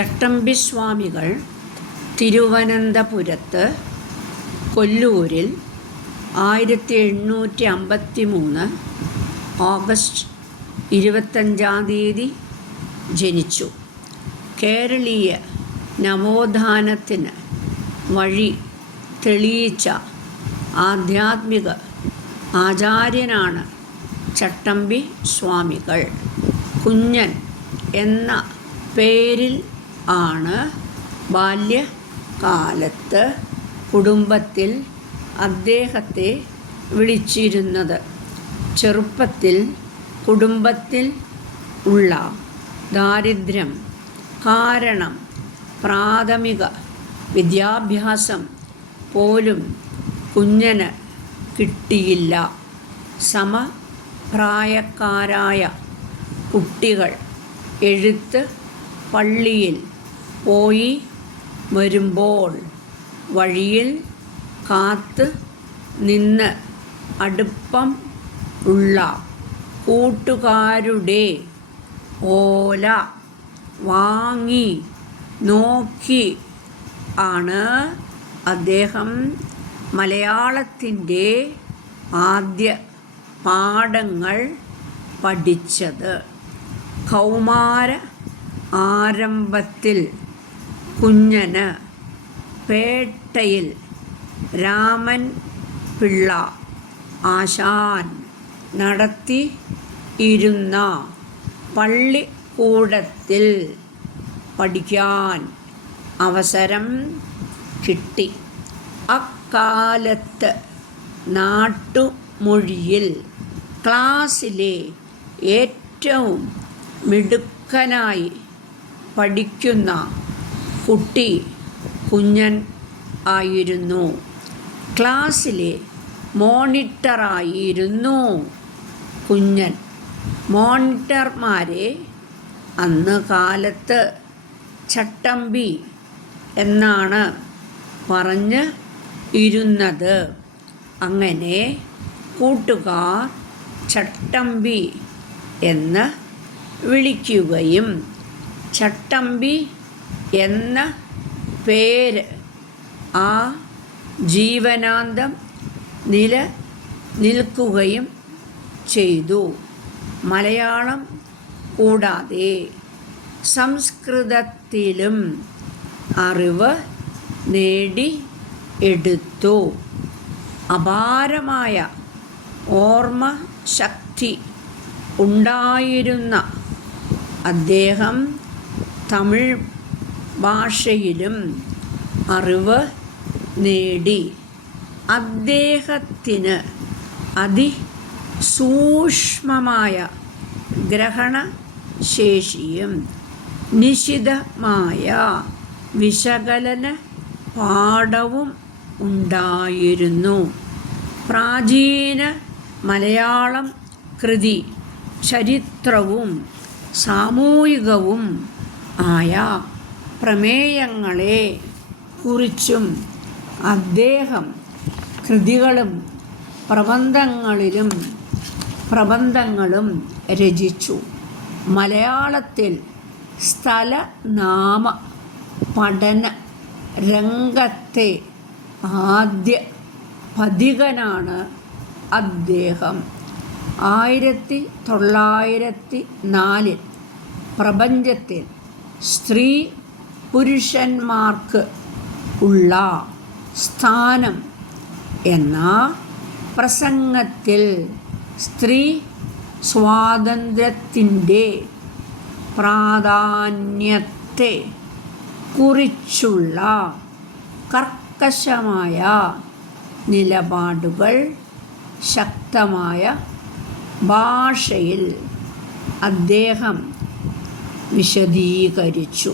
ചട്ടമ്പിസ്വാമികൾ തിരുവനന്തപുരത്ത് കൊല്ലൂരിൽ 1853 ഓഗസ്റ്റ് 25 ജനിച്ചു. കേരളീയ നവോത്ഥാനത്തിന് വഴി തെളിയിച്ച ആധ്യാത്മിക ആചാര്യനാണ് ചട്ടമ്പി സ്വാമികൾ. കുഞ്ഞൻ എന്ന പേരിൽ ആണ് ബാല്യകാലത്ത് കുടുംബത്തിൽ അദ്ദേഹത്തെ വിളിച്ചിരുന്നത്. ചെറുപ്പത്തിൽ കുടുംബത്തിൽ ഉള്ള ദാരിദ്ര്യം കാരണം പ്രാഥമിക വിദ്യാഭ്യാസം പോലും കുഞ്ഞന് കിട്ടിയില്ല. സമപ്രായക്കാരായ കുട്ടികൾ എഴുത്ത് പള്ളിയിൽ പോയി വരുമ്പോൾ വഴിയിൽ കാത്ത് നിന്ന് അടുപ്പം ഉള്ള കൂട്ടുകാരുടെ ഓല വാങ്ങി നോക്കി ആണ് അദ്ദേഹം മലയാളത്തിൻ്റെ ആദ്യ പാഠങ്ങൾ പഠിച്ചത്. കൗമാര ആരംഭത്തിൽ കുഞ്ഞന് പേട്ടയിൽ രാമൻ പിള്ള ആശാൻ നടത്തിയിരുന്ന പള്ളിക്കൂടത്തിൽ പഠിക്കാൻ അവസരം കിട്ടി. അക്കാലത്ത് നാട്ടുമൊഴിയിൽ ക്ലാസ്സിലെ ഏറ്റവും മിടുക്കനായി പഠിക്കുന്ന കുട്ടി കുഞ്ഞൻ ആയിരുന്നു. ക്ലാസ്സിലെ മോണിറ്ററായിരുന്നു കുഞ്ഞൻ. മോണിറ്റർമാരെ അന്ന് കാലത്ത് ചട്ടമ്പി എന്നാണ് പറഞ്ഞ് ഇരുന്നത്. അങ്ങനെ കൂട്ടുകാർ ചട്ടമ്പി എന്ന് വിളിക്കുകയും ചട്ടമ്പി എന്ന പേര് ആ ജീവനാന്തം നിലനിൽക്കുകയും ചെയ്തു. മലയാളം കൂടാതെ സംസ്കൃതത്തിലും അറിവ് നേടിയെടുത്തു. അപാരമായ ഓർമ്മ ശക്തി ഉണ്ടായിരുന്ന അദ്ദേഹം തമിഴ് ഭാഷയിലും അറിവ് നേടി. അദ്ദേഹത്തിന് അതിസൂക്ഷ്മമായ ഗ്രഹണശേഷിയും നിശിതമായ വിശകലന പാഠവും ഉണ്ടായിരുന്നു. പ്രാചീന മലയാളം കൃതി ചരിത്രവും സാമൂഹികവും ആയ പ്രമേയങ്ങളെ കുറിച്ചും അദ്ദേഹം കൃതികളും പ്രബന്ധങ്ങളും രചിച്ചു. മലയാളത്തിൽ സ്ഥലനാമ പഠന രംഗത്തെ ആദ്യ പഥികനാണ് അദ്ദേഹം. 1904 പ്രപഞ്ചത്തിൽ സ്ത്രീ പുരുഷന്മാർക്ക് ഉള്ള സ്ഥാനം എന്ന പ്രസംഗത്തിൽ സ്ത്രീ സ്വാതന്ത്ര്യത്തിൻ്റെ പ്രാധാന്യത്തെ കുറിച്ചുള്ള കർക്കശമായ നിലപാടുകൾ ശക്തമായ ഭാഷയിൽ അദ്ദേഹം വിശദീകരിച്ചു.